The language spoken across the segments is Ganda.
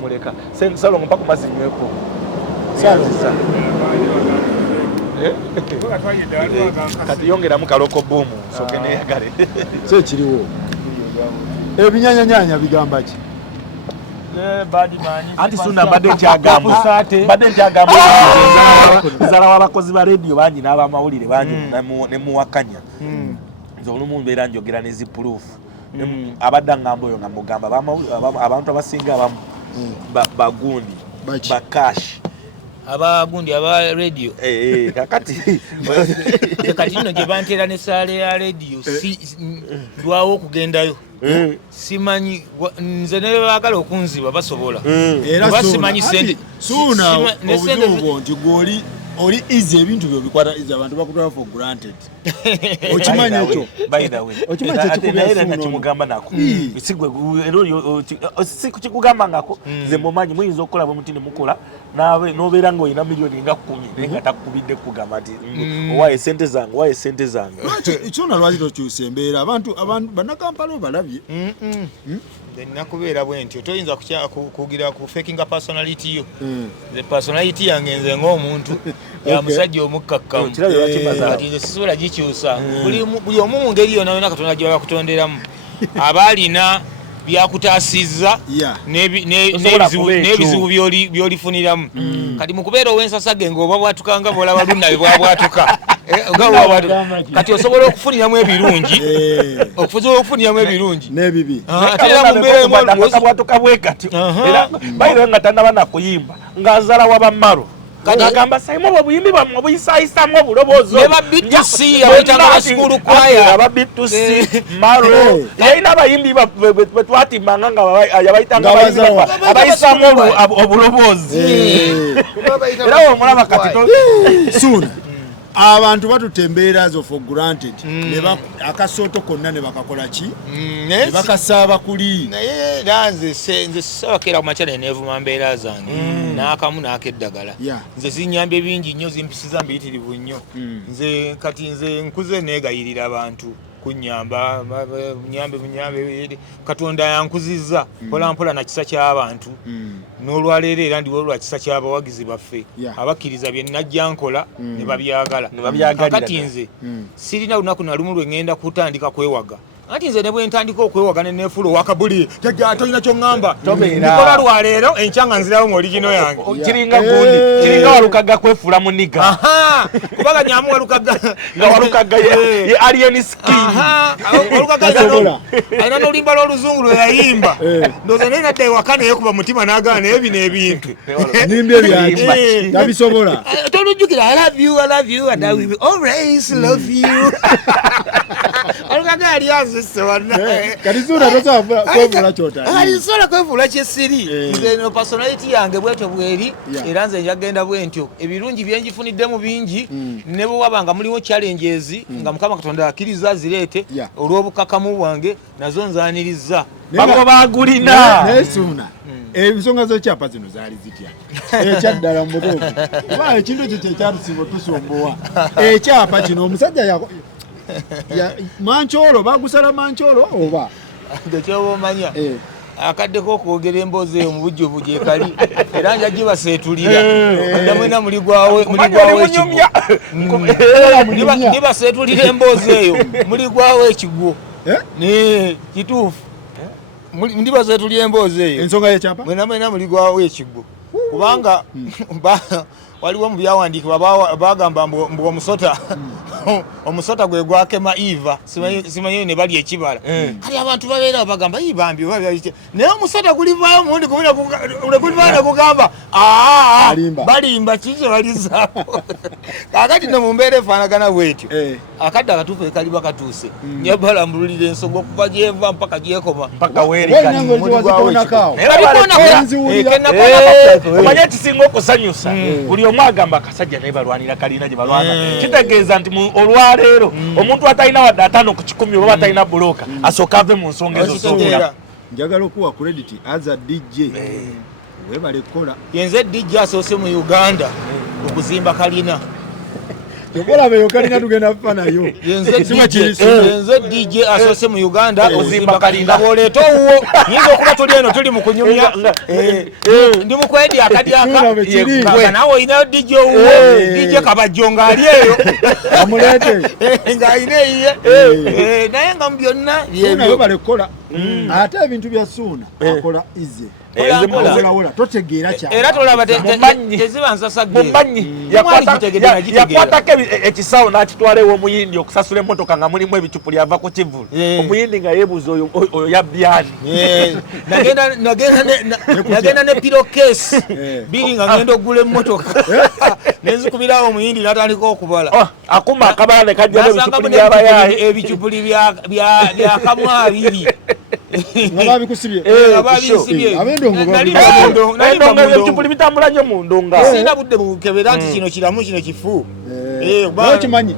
muleka Salongo mpaka mazinyweko Salongo kati yongeramu kaloko bumu soke neyagale so kiriwo ebinyanyanya bigamba ki anti sunda mbadde nkyagamba nzala w'abakozi ba radio bangi n'abamawulire bangi ne muwakanya nze olumu mbeera njogera ne zipuruufu abadda ngamba oyo nga mugamba abantu abasinga abamu bagundi bakashi abagundi aba radio kakati kati nno gye banteera ne saale ya radio lwawo okugendayo simanyi nze ne baagala okunziba basobola era simanyi sente suuna obujubu nti gwoli oli easy ebintu byo bikwata easy abantu bakutwala for granted okimanyi ekyo by the way okimanyi ekyo nakimugamba nako isigwe kikugamba ngako nze mumanyi muyinza okukola bwe muti ne mukola n'obeera ng'olina miliyoni nga 10 naye nga takukubidde kugamba nti owaye sente zange ekyona lwaki tokyusa embeera abantu bannakampala obalabye nakubeera bwe ntyo toyinza kugira ku fakinga personality yo nze personality yange nze ng'omuntu ya musajja omukkakkamu kati nze sisobola gikyusa buli omu mu ngeri yonna yonna Katonda gye bakutonderamu aba alina byakutaasizza n'ebizibu by'olifuniramu kati mu kubeera ow'ensasage ng'oba bwatukanga bwolaba lunnabe bwabwatuka kati osobola okufuniramu ebirungi n'ebibi bwatuka bwe kati era bayiro nga tannaba nakuyimba ng'azala w'abammalo agamba sayimu obuyimbi bwammwe obuyisaayisamu obuloboozi ababitusi abayitanga basukulu kwaya ababitusi maro yalina abayimbi betwatimbanga nga yabayitanga abayisamu obuloboozi era omulaba kati suuna abantu batutte embeera zo for granted akasooto konna ne bakakola ki ne bakasaaba kuli naye nze sisabakera ku makya neneevuma mbeera zange n'akamu n'akeddagala nze zinyambye bingi nnyo zimpisiza mbiyitirivu nnyo nze nkuze neegayirira abantu kunyamba nyambe Katonda yankuzizza mpola na kisa ky'abantu n'olwaleero era ndiwo lwa kisa ky'abawagizi baffe abakkiriza bye najja nkola ne babyagala kati nze sirina lunaku na lumu lwe ngenda kutandika kwewaga anti nze ne bwe ntandika okwewaga ne neefuula owakabuli tolina ky'oŋŋamba nikola lwaleero enkyanga nzirawo mu oligino yange kiringa gundi kiringa walukaga kwefuula muniga kubaga nyamu walukaga nga walukaga ye alien skin walukaga alina n'oluyimba lw'oluzungu lwe yayimba ndowooza naye nadda ewaka naye kuba mutima n'agaana naye bino ebintu nimba ebyaki tabisobola tolujjukira I love you and I will always love you walukaga yali yanze kati suuna tosobola kwevula kyotalisobola kwevula kyesiri nze no personality yange bwetyo bweri era nze njagenda bwe ntyo ebirungi byenjifuniddemu bingi ne bwe wabanga muliwo challenges nga Mukama Katonda akkiriza zireete olw'obukakamu bwange nazo nzaanirizza bako bagulina naye suuna ensonga z'ekyapa zino zaali zitya ekyaddala mu mutuufu kuba ekintu ekyo kyekyatusinga otusumbuwa ekyapa kino omusajja mancholo bagusala mancholo oba ndekyoba omanya akaddeko okwogera emboozi eyo mu bujjuvu gye kali era nja gibaseetulira adda mwena muligwawo ndibaseetulira emboozi eyo muligwawo ekigwo kituufu ndibaseetulira emboozi eyo ensonga y'ekyapa mwena muligwawo ekigwo kubanga waliwo mu byawandiikibwa bagamba mbu omusota gwe gwakema Eva simanyi ne bali ekibala kali abantu babeera bagamba bambi naye omusota gulivaayo mundi gulivaayo ne gugamba balimba kiki balizaako kakati no mu mbeera efaanagana bwetyo akadde akatuufu ekali bakatuuse nyebalambululira ensonga okuva gyeva mpaka gyekoma mpaka omanye ekisinga okusanyusa buli omu agamba akasajja naye balwanira kalina gye balwana kitegeeza nti olwaleero omuntu atalina wadde 5 ku 10 oba atalina bulooka asooka ave mu nsonga ezo soobula njagala okuwa credit as a DJ webale kukola yenze DJ asoose mu Uganda okuzimba kalina Chokola beyo kalina tugenda fanayo. Yenze DJ asose mu Uganda ozimba kalinda boleto uwo. Nyingo kuba tuli eno tuli mu kunyumya. Ndi mu kwedi akadiaka. Nawe ina DJ uwo. DJ kabajonga ali eyo. Amulete. Nga ine iye. Naye nga mbyonna yebyo balekola. Ate ebintu bya Ssuuna akola ize. Ola totegeera kya. Era tolaba tezibanza sagge. Mumanyi yakwatako ekisawo n'akitwala ewo omuyindi okusasula emmotoka nga mulimu ebicupu lyava ku kivulu. Omuyindi nga yeebuuza oyo yabyani. Nagenda ne pillowcase biri nga ngenda okugula emmotoka. Nenzikubirawo omuyindi n'atandika okubala. Akuma akabala ne kajjamu ebicupu by'abayaayi. Ebicupuli bya kamwabiri. Ababikusibye. Endongo ebicupuli bitambula nnyo mu ndonga. Sina budde bukebera nti kino kiramu kino kifu. Kimanyi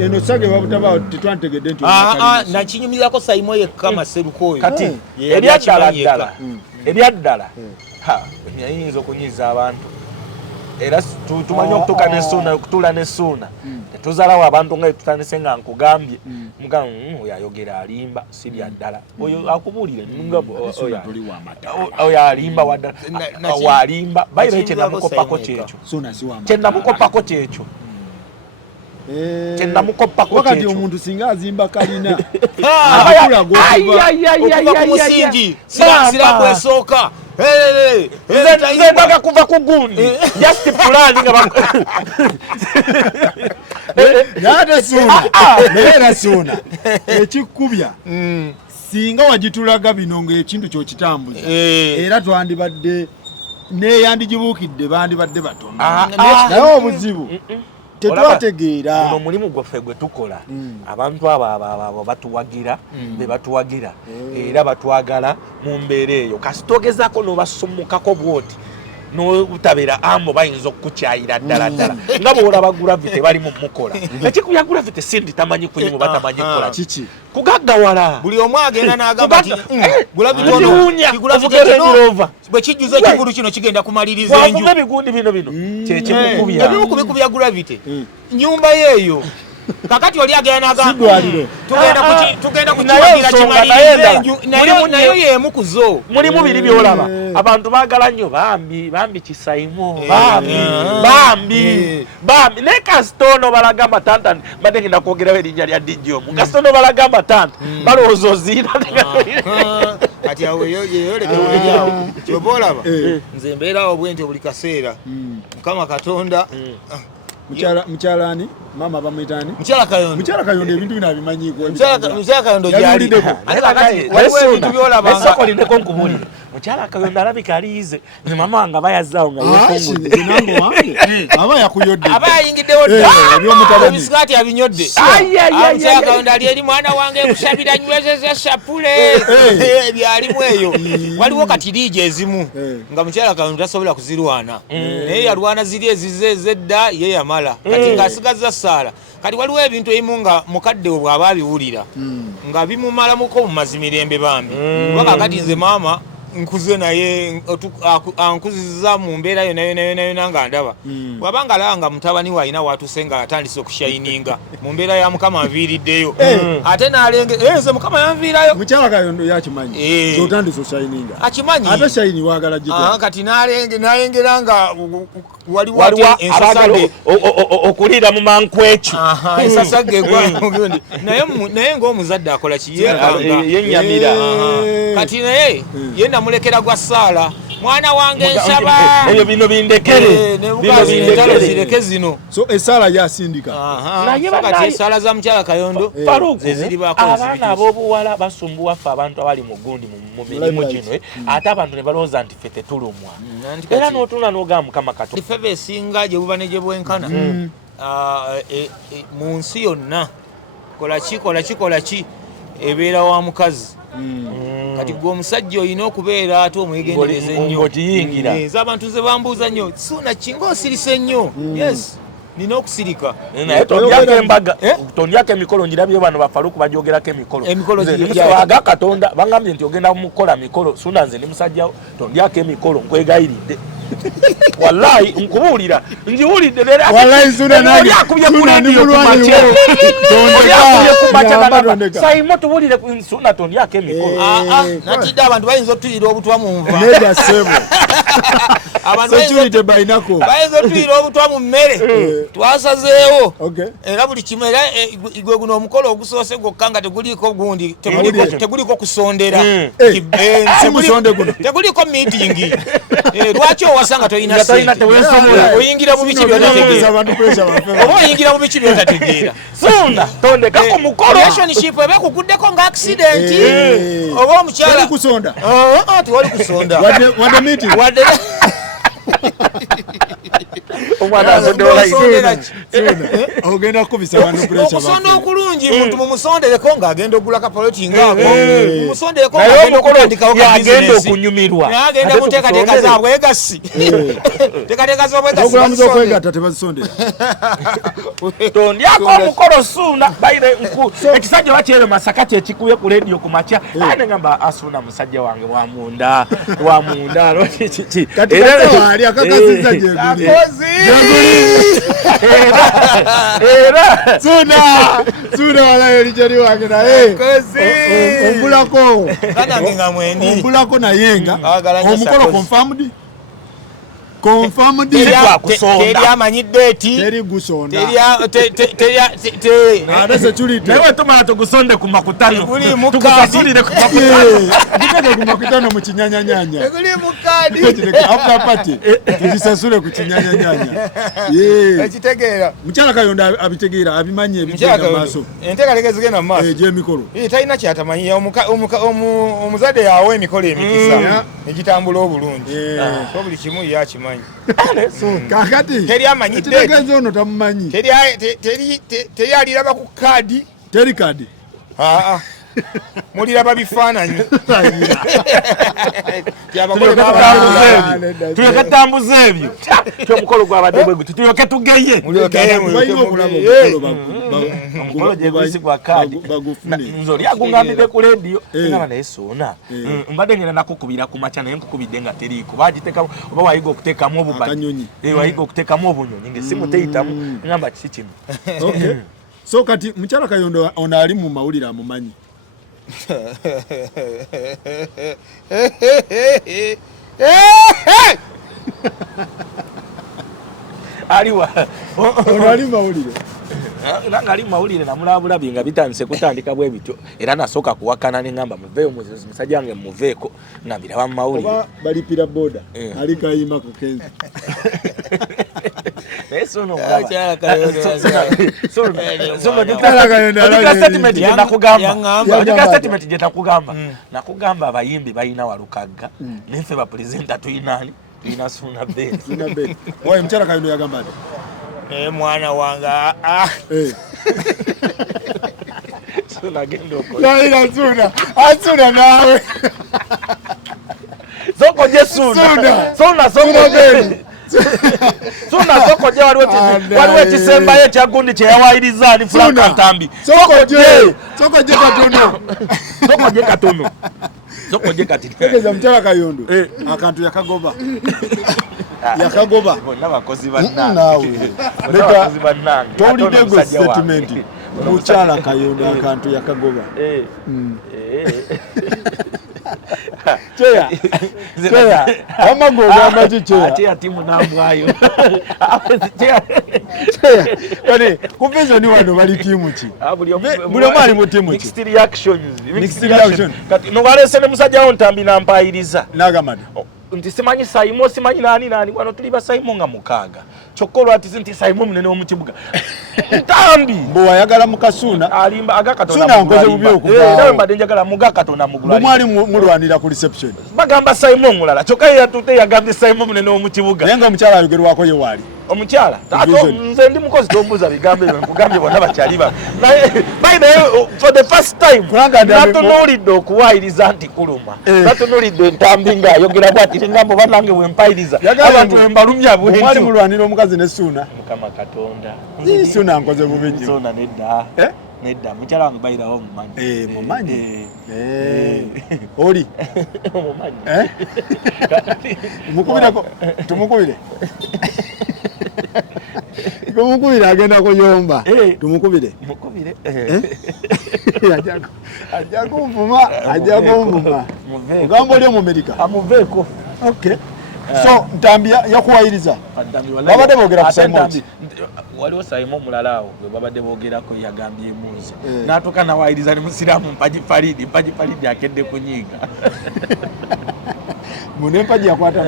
eno sage babutabaawo tetwantegedde nti nakinyumizako sayimo yekka maseruko oyo. Kati ebyaddala yayinza okunyiza abantu. Era tumanyi okutuula ne Ssuuna. Tetuzalawo abantu nga tutandise nga nkugambye. Oyo ayogera alimba si byaddala. Oyo akubuulire oyo alimba waddala. Walimba bayiro kyennamukoppako kyekyo. Kyennamukoppako kyekyo. Wakati omuntu singa azimba kalina musingi sira kwesooka nze ndaga kuva ku gundi just plan nga naye Ssuuna ekikubya singa wagitulaga bino ng'ekintu kyokitambuza era twandibadde neyandigibuukidde bandibadde batono naye obuzibu tetwategeera ono mulimu gwaffe gwe tukola abantu abo batuwagira be batuwagira era batwagala mu mbeera eyo kasitogezaako n'obasumukako bwoti n'obutabera ambo bayinza okukukyayira ddala nga bw'olaba Gravity bali mu mukola ekikubya Gravity sindi tamanyi kuyimu batamanyi kukola kiki kugaggawala buli omu agenda n'agamba nti Gravity bwe kijjuza ekigulu kino kigenda kumaliriza enju ebigundi bino kyekimukubya ebimu ku bikubya Gravity nyumba yeeyo kakati oli agenda n'agamba tugenda kukiwagira kimaliriza enju nayo y'emu ku zo mulimu biri byolaba abantu baagala nnyo bambi kisayimo bambi naye kasitono balaga amatanta mbadde ngenda kwogerawo erinnya lya DJ omu kasitono balaga amatanta balowooza oziina kati awo yeyolekewuliryawo kyoba olaba nze mbeerawo bwentyo buli kaseera Mukama Katonda Mukyalani mama bamwitani Mukyala Kayondo ebintu bino abimanyiko Mukyala Kayondo gyali waliwo ebintu byolabanga esoko lindeko nkubulire Mukyala Kayondo alabika aliize ne mama wange bayazaawo nga yefungudde nango wange aba yakuyodde aba yayingiddewo ebisigaati abinyodde Mukyala Kayondo ali eri mwana wange musabira nyweze z'esapule byalimu eyo waliwo kati liigi ezimu nga Mukyala Kayondo tasobola kuzirwana naye yalwana ziri ezize ezedda ye yamala kati ng'asigazza Saala kati waliwo ebintu ebimu nga mukadde bw'aba abiwulira nga bimumalamuko mu mazimirembe bambi kuba kakati nze maama nkuze naye ankuziza mu mbeera yona nga ndaba bw'abanga alaba nga mutabani we alina waatuse nga atandise okushayininga mu mbeera ya Mukama anviiriddeyo ate n'alenge nze Mukama yanviirayo Mukyala Kayondo yakimanyi zotandise oshayininga akimanyi ate shayini wagala gito kati n'alengera nga waliwo ensasage okuliira mu mankwekyo ensasage naye ng'omuzadde akola yenyamira kati naye ye namulekera gwa Saala mwana wange nsaba ebyo bino bindekere zireke zino so esaala yasindika kati esaala za Mukyala Kayondo abaana ab'obuwala basumbuwa ffe abantu abali mu gundi mu mirimu gino ate abantu ne balowooza nti ffe tetulumwa era n'otuna n'ogamba Mukama Katonda ffe beesinga gye buba ne gye bwenkana mu nsi yonna kola ki ebeera wa mukazi kati gwe omusajja olina okubeera ate omwegendereza ennyo abantu ze bambuuza nnyo Ssuuna kinga osirise nnyo yes nina okusirika naye tondyako embaga tondyako emikolo njirabye bano bafaluku bajyogerako emikolo aga Katonda bangambye nti ogenda mukola mikolo Ssuuna nze ndi musajjawo tondyako emikolo nkwegayiridde wallahi nkubulira njiwulidde lera wallahi Suna nange yakubye ku radio kumacha yakubye kumacha saimo tubulire Suna tondi yake emikono natidde abantu bayinza otuyira obutwa mu nva nega sebo abantu bayinza otuyira obutwa mu mmere twasazeewo era buli kimu era igwe guno omukolo ogusoose gwokka nga teguliiko gundi teguliiko kusondera teguliiko meeting lwaki owasanga toyina sente oyingira mu biki byotategeera oba oyingira mu biki byotategeera Suna tondekako mukolo relationship ebe kuguddeko nga accident oba omukyala kusonda tiwali kusonda wadde meeting wadde omwana azondola ogenda kubisa abantu pressure okusonda okulungi muntu mumusondereko ng'agenda ogula kapaloti ngaako mumusondereko ng'agenda okutandikawo ka business okunyumirwa agenda muteekateeka zaabwe egasi teekateeka zaabwe egasi ogulamuza okwegatta tebazisondera tondyako omukolo Suna bayire ekisajja bakyere Masaka kyekikuye ku radio ku makya ane ngamba Asuna musajja wange wamunda kati wali akakasiza jeguli Suna wala elijali wange naye ombulako kanange nga mwendi ombulako nayenga omukolo confirmed teri amanyidde eti teri gusonda adese tulite nawe tumala tugusonde ku makutano tukusasulire ku makutano ndikage ku makutano mu kinyanyanyanya teguli mukadi after party tujisasule ku kinyanyanyanya ekitegeera mukyala Kayonda abitegeera abimanyi ebigenda maaso enteekateeka zigenda mu maaso gy'emikolo talina kyatamanyi omuzadde yawe emikolo emikisa egitambula obulungi so buli kimu yakimanyi kakati teri amanyi kitegeeza ono tamumanyi teri aliraba ku kaadi teri kaadi muliraba bifaananyi tulyoke tutambuze ebyo kyomukolo gwabadde bwe guti tulyoke tugeye omukolo gyeguyisi gwa kaadi nze oli agungambidde ku radio ngaba naye Suna mbadde ngenda nakukubira ku makya naye nkukubidde nga teriiko bagiteekamu oba wayiga okuteekamu obubanyi wayiga okuteekamu obunyonyi ng'essimu teyitamu ngamba kiki kino so kati mukyala Kayonda ono ali mu mawulire amumanyi aliwa ono ali mawulire nanga ali mawulire namulabulabye nga bitandise kutandika bwe bityo era nasooka kuwakana ne ngamba muveeyo musajja wange muveeko ngambiraba mu mawulire oba balipira boda ali kayima ku kenzi nakugamba abayimbi balina Walukagga neffe bapulezenta tuyinaani tuyina Suna Bed oyo mukyala Kayonda yagamba ati mwana wange Suna agenda okola Suna nawe sokoje Suna sokoje waliwo ekisembayo ekyagundi kyeyawayiriza ni Franka Ntambi sokoje katono sokoje kati tegeza mukyala Kayonda akantu yakagoba bonna bakozi bannange towulidde gwe statement mukyala Kayonda akantu yakagoba Cheya amago gamba chicheya cheya timu nambwayo kale kuvision wano bali timu ki buli omali mu timu ki mixed reaction kati no balese ne musajja on Ntambi nampayiriza nagamadi nti simanyi Saimo simanyi nani wano tuli basayimo nga mukaaga chokolo ati nti Saimo munene omukibuga Ntambi mbo ayagala mukasuna alimba agakatona Suna nkoze bubyo okuva nawe mbadde njagala mugakatona mugula mwali mulwanira ku reception bagamba Saimo mulala kyokka yatute yagambye Saimo munene omukibuga naye nga omukyala ayogerwako ye waali omukyala nze ndi mukozi tombuza bigambo ebyo nkugambye bonna bakyaliba naye by the way for the first time natunuulidde okuwaayiriza nti kuluma natunuulidde Ntambi ng'ayogera bw'ati ngamba oba nange bwempayiriza abantu bembalumya bwentyo mwali mulwanira omukazi ne Suna Mukama Katonda Suna nkoze bubi nnyo Suna nedda nedda mukyala wange bayirawo mumanyi mumanyi oli mumanyi mukubireko tumukubire kumukubire agenda kuyomba tumukubire ajja kumvuma ogamba oli Amerika amuveeko okay so Ntambi yakuwayiriza babadde boogera ku Simon waliwo Simon mulala awo gwe babadde boogerako yagambye emuze n'atuuka nawayiriza ne musiraamu Mpaji Falidi akedde kunyiiga munempaji yakwata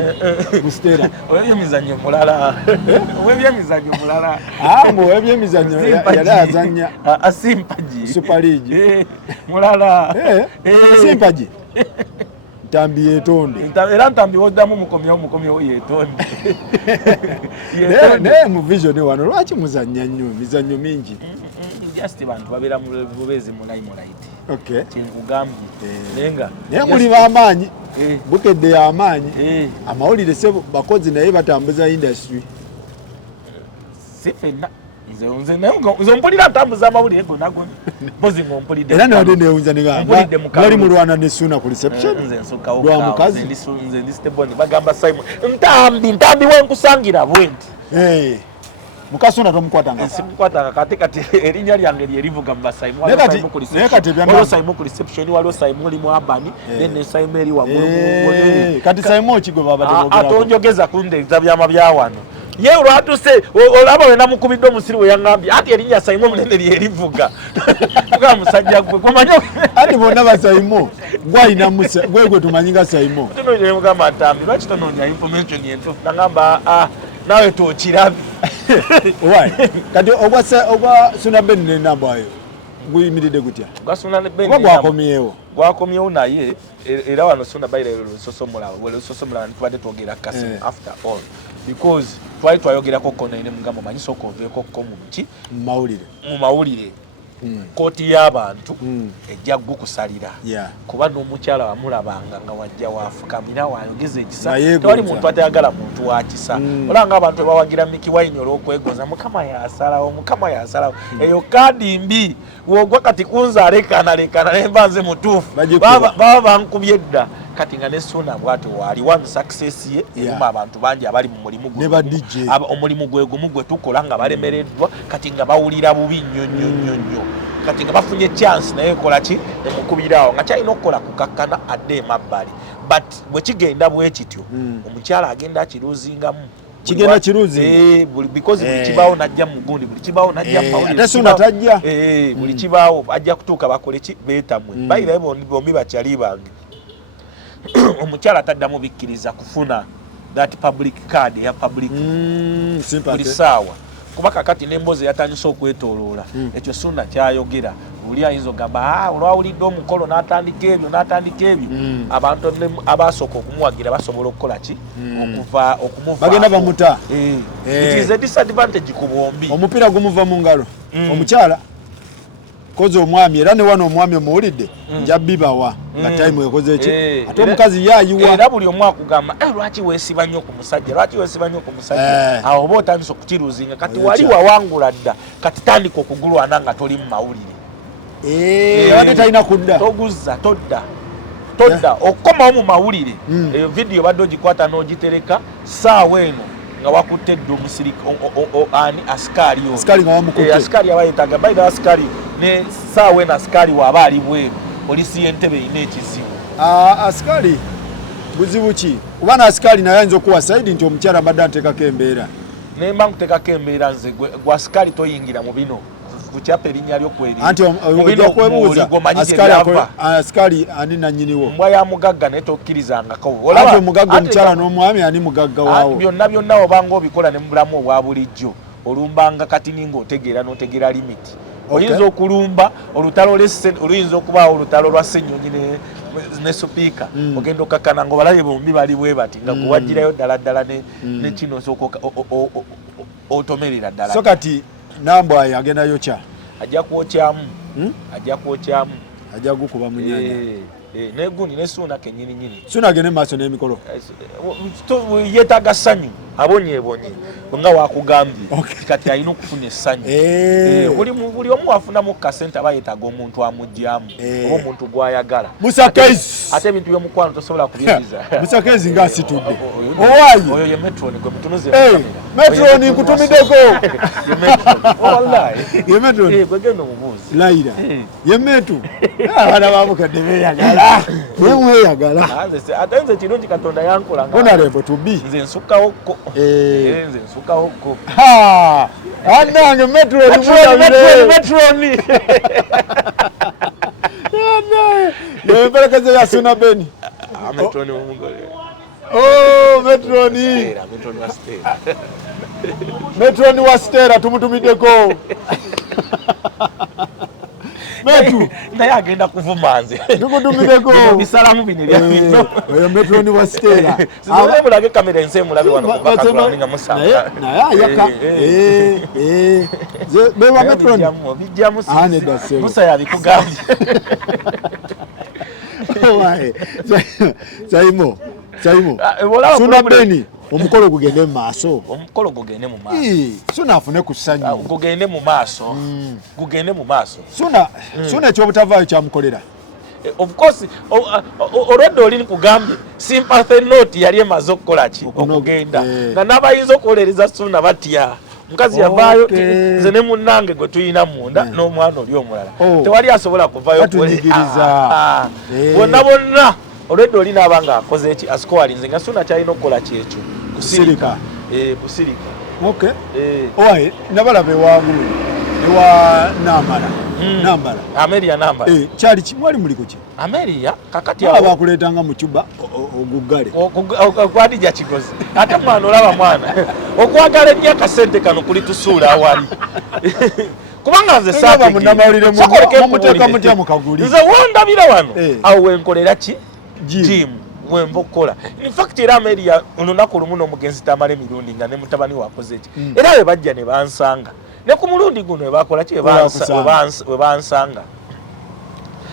mustera owebyemizannyo mulala owebyemizannyo mulala mbu owebyemizannyo yali azannya Simpaji Super League mulala Simpaji Ntambi yetonde era Ntambi woddamu mukomyewo yetonde naye mu vision wano lwaki muzannya nnyo mizannyo mingi just bantu babeera mu bubeezi mu limelight okay kyekugambye naye muli b'amaanyi bukedde y'amaanyi amawulire se bakozi naye batambuza industry si ffenna nze mpulira ntambuza amawulire gonagona mpozi ng'ompulidde era nawadde neewunza negali mulwana ne Suna ku reception nze nsukkawo mukazi nze ndi steboni bagamba Simon Ntambi wenkusangira bwenti mukasuna tomukwatanga simukwatanga kati erinnya lyange lyerivuga mu basaimu waliwo Simon ku reception waliwo Simon oli mu Abani then Simon eri waggulu kati Simon kigwe babadde boogera atonjogeza kundeeza byama bya wano ye olwatuse olaba wena mukubidde omusiri we yaŋŋambye ati erinnya Simon munene lyerivuga tugaa musajja gwe gomanyo ati bonna ba Simon gwalina gwe tumanyi nga Simon tunoonye mugamba Ntambi lwaki tonoonya information yentuufu naŋŋamba nawe tookirabye kati ogwa Suna Ben nenambwayo guyimiridde gutya gwakomyewo naye era wano Suna bayirero lusosomula tubadde twogera kasimu after all because twali twayogerako konaine mugamba omanyi sooka oveeko ko mu mawulire kooti y'abantu ejja gukusalira kuba n'omukyala wamulabanga nga wajja waafukamira wayogeza ekisa tewali muntu atayagala muntu wakisa olanga abantu webawagira Mickey Wine olw'okwegoza mukama yasalawo eyo kaadi mbi wogwa kati kunzalekana nemba nze mutuufu baba bankubye dda kati nga ne Suna bwati wali one success ye erimu abantu bangi abali mu mulimu omulimu gwe gumu gwe tukola nga balemereddwa kati nga bawulira bubi nnyo kati nga bafunye chance naye kola ki nemukubiraawo nga kyalina okukola kukakkana adde emabbali but bwe kigenda bwe kityo omukyala agenda akiruzingamu kigenda kiruzi because buli kibaawo najja mu gundi buli kibaawo najja ate Suna tajja buli kibaawo ajja kutuuka bakole ki beetamwe bayirayo bombi bakyali bange omukyala taddamu bikkiriza kufuna that public card ya public buli saawa kuba kakati n'emboozi yatandise okwetooloola ekyo Suna kyayogera buli ayinza ogamba olwawulidde omukolo n'atandika ebyo abantu abasooka okumuwagira basobola okukola ki okumuva bagenda bamuta it is a disadvantage ku bombi omupiira gumuva mu ngalo omukyala koze omwami era ne wano omwami omuwulidde nja bibawa nga time ekoze eki ate omukazi yayiwa era buli omu akugamba lwaki weesiba nnyo ku musajja awo oba otandisa okukiruzinga kati wali wawangula dda kati tandika okugulwana nga toli mu mawulire abadde talina kudda toguzza todda okukomawo mu mawulire eyo vidiyo badde ogikwata n'ogitereka saawa eno nga wakutte dde asikali aba yetaaga bayira asikali ne saawa eno asikali waaba ali bweru polisi y'Entebbe erina ekizibu asikali buzibu ki kuba na asikali naye ayinza okuwa saidi nti omukyala abadde anteekako embeera nemba nkuteekako embeera nze gwe asikali toyingira mu bino kukyapa erinnya lyokwerinda anti ojja kwebuuza asikali ani nannyiniwo mbwa ya mugagga naye tokkirizangako ati omugagga omukyala n'omwami ani mugagga waawo byonna obanga obikola ne mu bulamu obwa bulijjo olumbanga kati ninga n'otegeera limiti oyinza okulumba olutalo oluyinza okubaawo olutalo lwa Ssenyonyi ne Supiika ogenda okakkana nga obalabe bombi bali bwe bati nga kuwagirayo ddala ne kino osooka otomerera ddala so kati Nambwayo agendayo kya ajja kwokyamu ajja gukuba mu nnyanja negundi ne Suna kennyini Suna agende mu maaso n'emikolo yeetaaga ssanyu abonye nga wakugambye kati alina okufuna essanyu buli omu afunamu kasente aba yeetaaga omuntu amugyamu oba omuntu gw'ayagala Musakezi ate ebintu by'omukwano tosobola kubyiriza Musakezi nga asitudde owaayi oyo ye Metron gwe mutunuze Metron nkutumiddeko ye Metron gwe genda omubuuzi Laira ye Metu abaana bamukadde beeyagala bemweyagala ate nze kirungi Katonda yankola honorable to be nze nsukawokko nze nsukawokko annange Metron yemperekeze ya Suna Beni Metron omugole Metron wa Stera tumutumiddeko Metu naye agenda kuvuma nze tukutumiddeko bisalamu bino byafino oyo Metron wa Stera sizole mulage kamera ense mulabe wano kubakakulanga musanga naye ayaka bewa Metron bijjamu musa yabikugambye Saimo Suna Beni omukolo gugende mu maaso Suna afune ku ssanyu gugende mu maaso Suna ekyobutavaayo kyamukolera of course olwedde oli nkugambye sympathy note yali emaze okukola ki okugenda nga n'abayinza okuwolereza Suna batya mukazi yavaayo nze ne munnange gwe tuyina munda n'omwana oli omulala tewali asobola kuvaayo bonna olwedde oli n'aba nga akoze eki asikowalinze nga Suna kyalina okukola kyekyo kusirika owaye nabalaba ewangulu ewa Nambala Ameria Nambala kyali kimwali muliko ki Ameria kakati awo bakuleetanga mu Cuba oguggale okwadija kigozi ate mwana olaba mwana okwagala ennyo akasente kano kuli tusuula awali kubanga nze muteeka mutya mu kaguli nze wondabira wano awo wenkolera ki jimu wemba okukola in fact era Ameria olunaku lumu n'omugenzi tamala emirundi nga ne mutabani wakoze eki era we bajja ne bansanga ne ku mulundi guno webakola ki we bansanga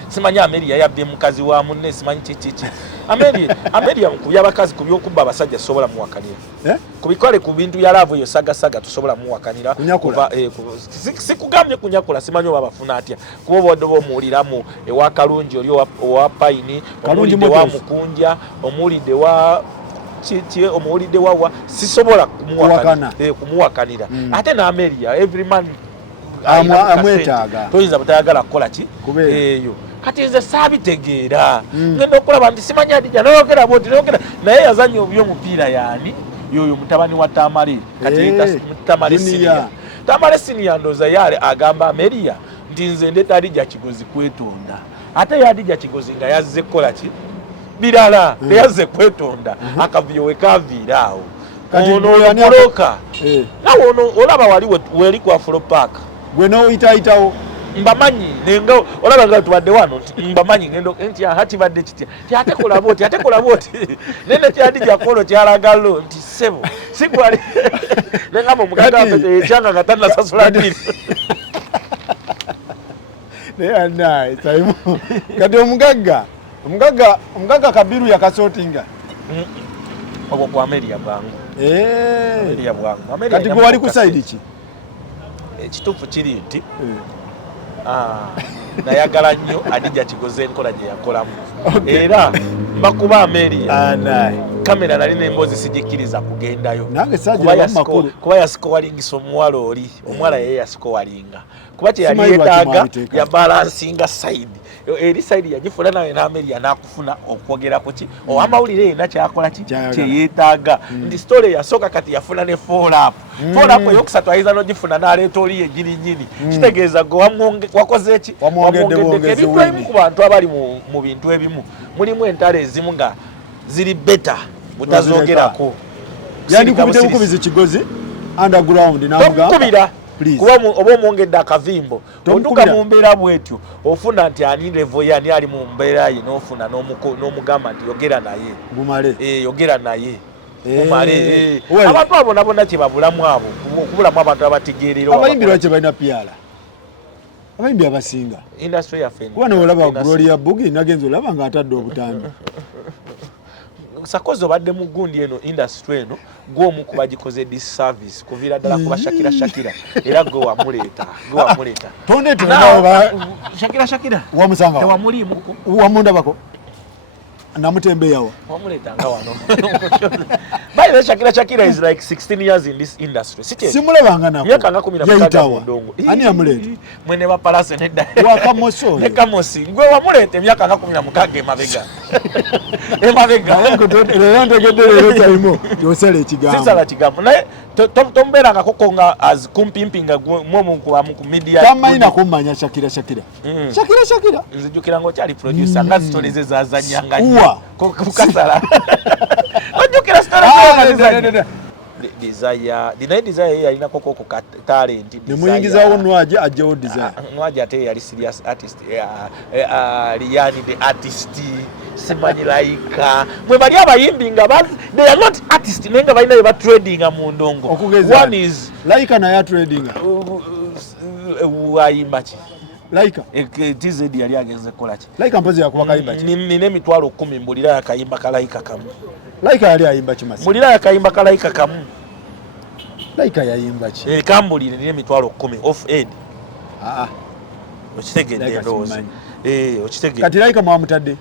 simanyi Ameria yabye mukazi wa munne simanyi kiki Ameria mukubya abakazi ku byokubba abasajja sobola muwakanira kubikole ku bintu yalaavu eyo saga tusobola muwakanira kuva sikugambye kunyakula simanyi oba bafuna atya kuba obadde omuwuliramu ewa Kalungi oli owa Paini omuwulidde wa Mukunja omuwulidde wa omuwulidde wawa sisobola kumuwakanira ate na Ameria every man amwetaaga toyinza butayagala kukola ki eyo kati nze saabitegeera ngenda okulaba nti simanyi Adija nayogera bwoti naye yazanya ebyomupiira yaani yoyo mutabani wa Tamale kati Tamale Senior ndoza yale agamba Ameria nti nze ndeta Adija Kigozi kwetonda ate Adija Kigozi nga yazze kukola ki birala yazze kwetonda akavuyo we kaviiraawo ono olokoloka nawe ono olaba wali weri ku Afro Park gwe n'oyitaayitawo mbamanyi nenga olaba nga tubadde wano mbamanyi ngendo nti hakibadde kitya tyatekola boti nene kyadija kono kyalagalo nti sebo sikwali nenga mugaga ekyanga katanda sasula ndiri naye Saimo kati omugagga Kabiru yakasootinga ogwo kwa Ameria bwangu kati gwe wali ku side ki ekituufu kiri nti nayagala nnyo Adija Kigozi enkola gye yakolamu era mbakuba Ameria kamera nali n'emboozi sigikkiriza kugendayo kuba yasikowalinga omuwala oli omuwala yeye yasikowalinga kuba kye yali yeetaaga yabalansinga side eri side yagifuna nawe n'Ameria n'akufuna okwogera ku ki owamawulire yenna kyakola ki kyeyeetaaga nti story yasooka kati yafuna ne follow up eyokusatu ayinza n'ogifuna n'aleeta oli yegirinyini kitegeeza gwe wakoze eki wamwongeddeko ebintu ebimu ku bantu abali mu bintu ebimu mulimu entalo ezimu nga ziri beta butazoogerako yani kubite bukubizi Kigozi underground namugamba kuba oba omwongedde akavimbo otuuka mu mbeera bwetyo ofuna nti ani levo ye ani ali mu mbeera ye n'ofuna n'omugamba nti yogera naye yogera naye umale abantu abo nabona kye babulamu abo okubulamu abantu abategeerera abayimbi lwaki balina piala abayimbi abasinga industry yaffe kuba n'olaba Gloria Bugi nagenza olaba ng'atadde obutambi Sakozi obadde mu gundi eno industry eno gwomu kuba gikoze disservice kuvira ddala kuba Shakira era gwe wamuleeta tonde tunaaba Shakira wamusanga tewamulimu wamundabako namutembe yawa wamuleeta nga wano by the way Shakira is like 16 years in this industry simulabanga nako myaka nga 10 mu ndongo ani amuleeta mwene ba palase nedda wakamoso ne kamosi gwe wamuleeta emyaka nga 16 emabega lero ntegedde lero taimo kyosala ekigambo sisala kigambo naye tombeeranga kokonga as kumpimpinga mwomunkubamu ku media tamayina kummanya Shakira nzijukira ng'okyali producer nga stories ezazanyanga kukasala ojjukira stories Desire yalinako ku talent nemuyingizawo Nwaji ajjawo Desire Nwaji ate yali serious artist Liyani the artist simanyi Laika mwe bali abayimbi nga they are not artist naye nga balina bye tradinga mu ndongo one is Laika naye tradinga wayimba ki Laika TZ yali agenze kola ki Laika mpozi yakuba kayimba ki nina emitwalo 10 mbulira yakayimba ka Laika kamu Laika yali ayimba kimasi mbulira yakayimba ka Laika kamu Laika yayimba ki kambulire nina emitwalo 10 off aid okitegedde ndowooza okitegedde kati Laika mwamutadde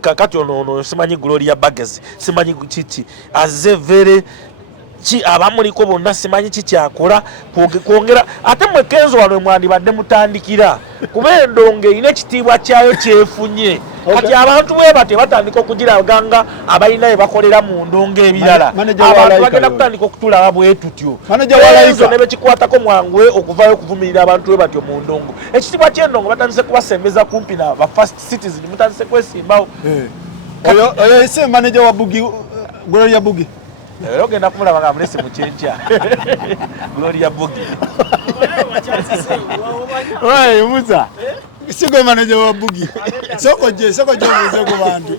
kati ono simanyi Gloria Bagges simanyi kiki azze vere ki abamuliko bonna simanyi kikyakola kwongera ate mwe Kenzo wano mwandibadde mutandikira kuba endongo erina ekitiibwa kyayo kyefunye kati abantu bwe bate batandika okugiraganga abalina bye bakolera mu ndongo ebirala abantu bagenda kutandika okutulaba bwe tutyo Kenzo ne bekikwatako mwanguwe okuvayo okuvumirira abantu bwe batyo mu ndongo ekitiibwa ky'endongo batandise kubasembeza kumpi na ba first citizen mutandise kwesimbawo oyo ese manager wa Bugi Gloria Bugi Lero genda kumulaba nga mulese mu kyenkya Gloria Bugi oye Musa sigo manager wa Bugi soko je muze ku bantu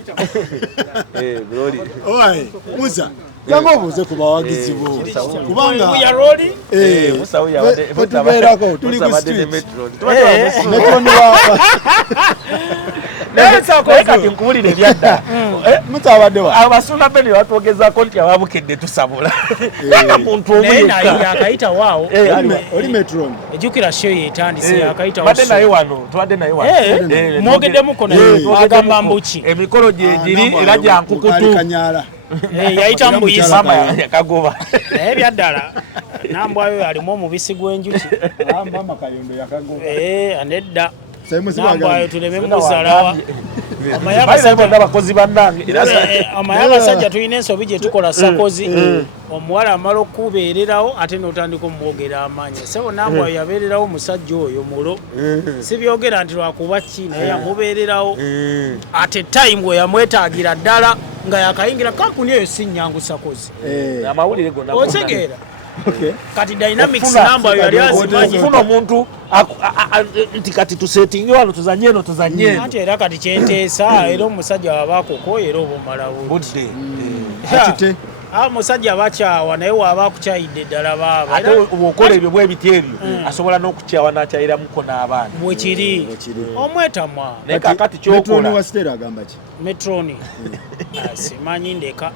Gloria oye Musa yango buze ku bawagizi bo kubanga Musa uya tubeerako tuli ku street metro ni wa kati nkubulire ebyadda mutabadde wa abasuna beni batwogezaako nti ababukedde tusabula nga muntu omu yekka akayita waawo oli metron ejjukira show yetandise akayita badde naye wano tubadde naye wano mwogeddemuko naye agamba mbuki emikolo gyegiri era gyankukutu yayita mbuyisi mama yakagoba naye byaddala nambwayo alimu omubisi gw'enjuki mama kayondo yakagoba anedda nambwayo tuleme muzalawa abakozi bannange amaye abasajja tulina ensobi gye tukola sakozi omuwala amala okubeererawo ate n'otandika omwogera amaanyi sebo nambwayo yabeererawo omusajja oyo mulo sibyogera nti lwakuba ki naye yamubeererawo ate time we yamwetaagira ddala nga yakayingira kampuni eyo si nnyangu sakozi amawulire gonna otegeera kati dynamics namba yali azimanyi funa omuntu nti kati tusetinge wano tuzanye eno tuzanye eno ate era kati kyenteesa era omusajja wabaakoko era obumala budde omusajja bakyawa naye waaba akukyayidde ddala baaba ate bwokola ebyo bwebiti ebyo asobola n'okukyawa n'akyayiramuko n'abaana bwekiri omwetamwa naye kakati kyokola metroni simanyi ndeka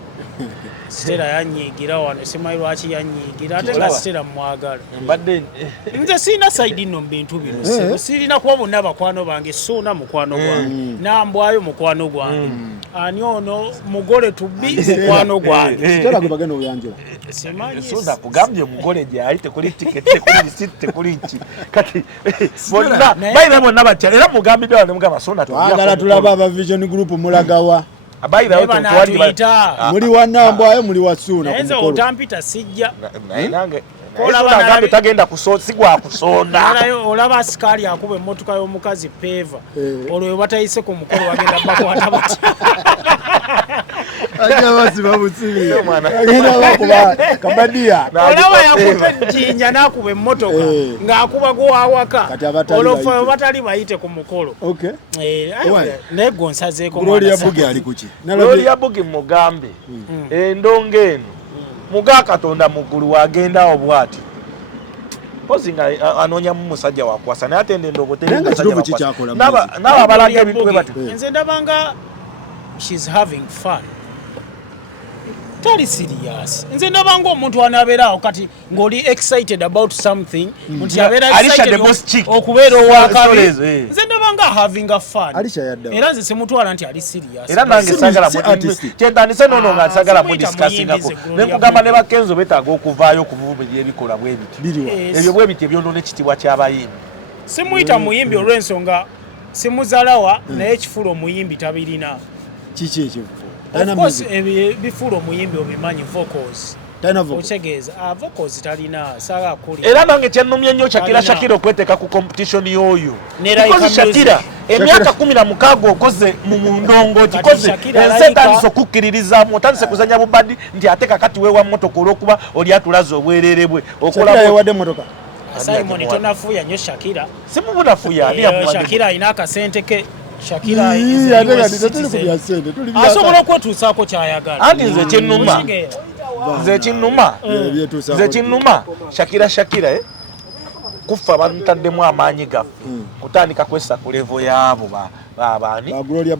Stella yanyigira wano simanyi lwaki yanyigira ate nga Stella mwagala nze sirina saidi nno mu bintu bino sirina kuba bonna bakwano bange suuna mukwano gwange nambwayo mukwano gwange ani ono mugole tubbi mukwano gwange simanyi kugambye mugole gyali tekuli tiketi tekuli risiti tekuli ki kati bonna bayina bonna batya era mugambidde wano mugamba suuna twagala tulaba aba Vision Group mulagawa muli wa Nambwayo muli wa Suuna ku mukolo otampita sijja nange olaba tagenda sigwa kusonda olaba asikali akuba emmotoka y'omukazi Peva olwo batayise ku mukolo wagenda bakwata bati ajja basiba busibi agenda bakuba kabadia olaba yakuba ejjinja n'akuba emmotoka ng'akuba gwawaka olwo batali bayite ku mukolo naye gonsazeeko Gloria Bugi ali kuki Gloria Bugi mugambe endongo eno muga Katonda muggulu wagendawo bwati pozi nga anoonya mu musajja wakwasa naye ate ndendongo n'abo abalaga ebintu bwe bati nze ndabanga she's having fun tali serious nze ndabanga omuntu anabeerawo kati ng'oli excited about something nti abeera excited okubeera owakabi nze ndabanga having a fun era nze simutwala nti ali serious era nange sagala kyentandise nono nga nsagala mu discussingako nekugamba ne bakenzo betaaga okuvaayo okuvumira ebikola bwe biti ebyo bwe biti ebyonoona ekitiibwa ky'abayimbi simuyita muyimbi olw'ensonga simuzalawa naye ekifuula omuyimbi tabirina kiki ekyo bifuula omuyimbi obimanyi vocals otegeeza vocals talina saga akuli era nange kyennumye nnyo Shakira okweteeka ku competition y'oyo because Shakira emyaka 16 okoze mu ndongo gikoze ensi etandise okukkiririzaamu otandise kuzanya bubadi nti ate kakati weewa mmotoka olw'okuba oli atulaze obwerere bwe okolayewadde emmotoka Simon tonafuya nnyo Shakira simubunafuya Shakira alina akasente ke Shakira asobola okwetuusaako kyayagala anti nze kinnuma Shakira kufa bamutaddemu amaanyi gaffe kutandika kwessa ku levo yaabo baani Gloria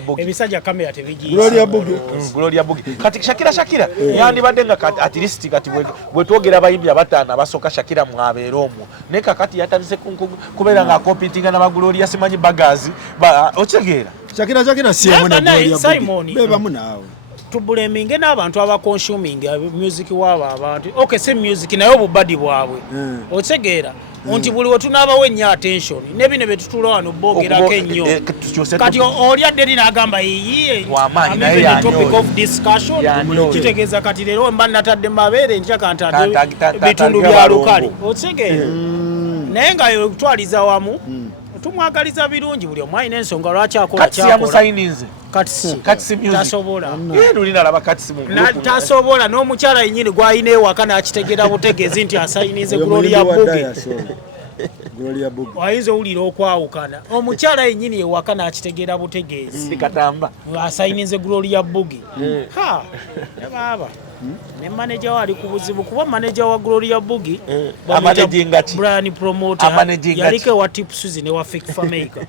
Bugi ebisajja kamera tebigiisa Gloria Bugi kati Shakira yandibadde nga at least kati bwe twogera abayimbi abataano abasooka Shakira mwabeera omwo naye kakati yatandise kubeera nga competinga n'aba Gloria simanyi bagazi okitegeera Shakira siemu na Gloria Bugi bebamu naawe tubuleminge n'abantu abaconsuming music waabo abantu okay si music naye obubadi bwabwe okitegeera nti buli we tunaabawo ennyo attention ne bino bye tutula wano boogerako ennyo kati oli adde eri n'agamba yiye topic of discussion kitegeeza kati leero mba natadde mabeere ntya kantadde bitundu bya lukale okitegeera naye nga yotwaliza wamu tumwagaliza birungi buli omu alina ensonga lwaki akola tasobola n'omukyala yennyini gwalina ewaka n'akitegeera butegeezi nti asayinize Gloria Bugi ayinza owulira okwawukana omukyala yennyini ewaka n'akitegeera butegeezi asayinize Gloria Bugi baaba ne manager we ali ku buzibu kuba manager wa Gloria Bugi Brian Promoter yaliko ewa tips zine wa fake fameka